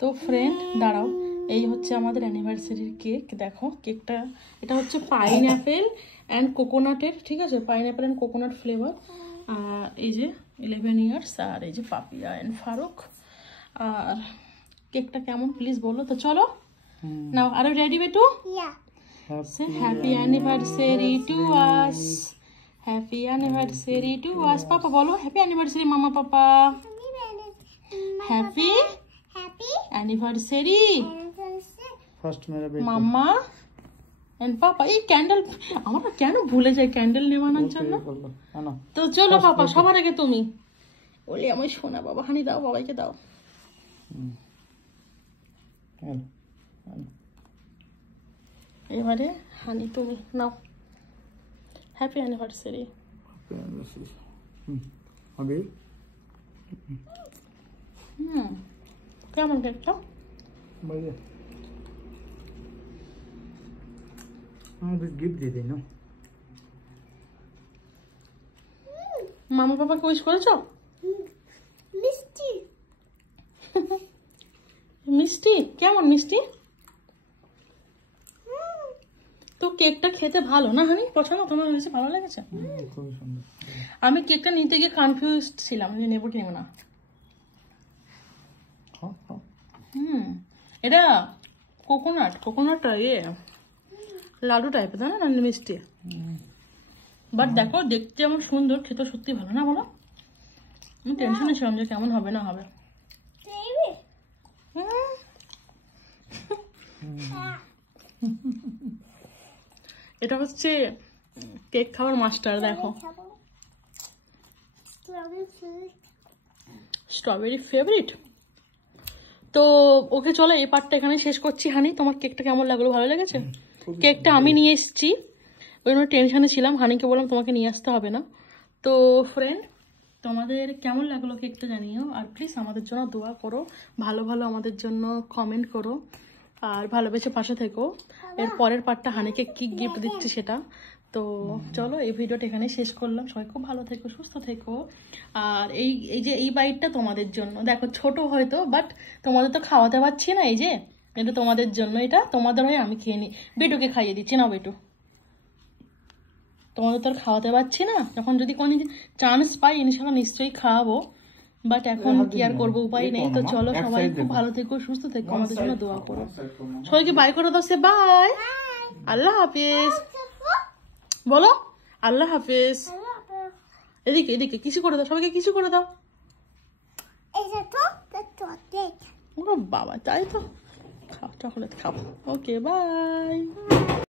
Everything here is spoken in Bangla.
তো ফ্রেন্ড দাঁড়াও, এই হচ্ছে আমাদের অ্যানিভার্সারির কেক। দেখো কেকটা, এটা হচ্ছে পাইনঅ্যাপেল অ্যান্ড কোকোনাটের, ঠিক আছে, পাইনঅ্যাপেল অ্যান্ড কোকোনাট ফ্লেভার। আর এই যে 11 ইয়ার্স, আর এই যে পাপিয়া অ্যান্ড ফারুক। আর কেকটা কেমন প্লিজ বলো তো। চলো নাও, আর রেডি বেটু? Say happy anniversary to us. Happy anniversary to us. Papa বলো happy anniversary mama papa. Happy anniversary first মেরা বেটা mama and papa. এই ক্যান্ডেল আমরা কেন ভুলে যাই ক্যান্ডেল নেওয়ানোর জন্য। তো চলো পাপা, সবার আগে তুমি। বলি আমার সোনা বাবা, হানি দাও, বাবাইকে দাও। এবারে হানি তুমি নাও। Happy anniversary. কেমন কেকটা? গিফট দিয়ে দিই না। মামা পাপাকে উইশ করেছ? মিষ্টি মিষ্টি কেমন মিষ্টি? তো কেকটা খেতে ভালো না হানি? পছন্দ তোমার হয়েছে? ভালো লেগেছে? খুবই সুন্দর। আমি কেকটা নিতে গিয়ে কনফিউজড ছিলাম যে নেবো কি নেবো না। এটা কোকোনাট ইয়ে লাডু টাইপের, তাই না? মিষ্টি, বাট দেখো দেখতে যেমন সুন্দর, খেতে সত্যি ভালো না বলো? আমি টেনশনে ছিলাম যে কেমন হবে না হবে। এটা হচ্ছে কেক খাওয়ার মাস্টার, দেখো স্ট্রবেরি ফেভারিট। তো ওকে চলো এই পার্টটা এখানে শেষ করছি। হানি তোমার কেকটা কেমন লাগলো? ভালো লেগেছে? কেকটা আমি নিয়ে এসেছি, ওই জন্য টেনশনে ছিলাম। হানিকে বললাম তোমাকে নিয়ে আসতে হবে না। তো ফ্রেন্ড তোমাদের কেমন লাগলো কেকটা জানিও, আর প্লিজ আমাদের জন্য দোয়া করো, ভালো ভালো আমাদের জন্য কমেন্ট করো, আর ভালোবেসে পাশে থেকো। এর পরের পার্টটা হানিকে কি গিফট দিচ্ছে সেটা। তো চলো এই ভিডিওটা এখানে শেষ করলাম। সবাই খুব ভালো থেকো, সুস্থ থেকো। আর এই বাইটটা তোমাদের জন্য, দেখো ছোট হয়তো, বাট তোমাদের তো খাওয়াতে পারছি না, এই যে এটা তোমাদের জন্য, এটা তোমাদের হয়ে আমি খেয়ে নিই। বেটুকে খাইয়ে দিচ্ছি না বেটু, তোমাদের তো আর খাওয়াতে পারছি না। যখন যদি কোনো চান্স পাই ইনশাল্লাহ নিশ্চয়ই খাওয়াবো, বাট এখন কি আর করবো, উপায় নেই। তো চলো সবাই খুব ভালো থেকো, সুস্থ থেকো, আমাদের জন্য দোয়া করো। সবাইকে বাই করে দাও, সে বাই, আল্লাহ হাফিজ বলো। আল্লাহ হাফিজ। এদিকে এদিকে কিছু করে দাও, সবাইকে কিছু করে দাও। ও বাবা, তাই তো, খাও চকলেট খাও। Okay bye.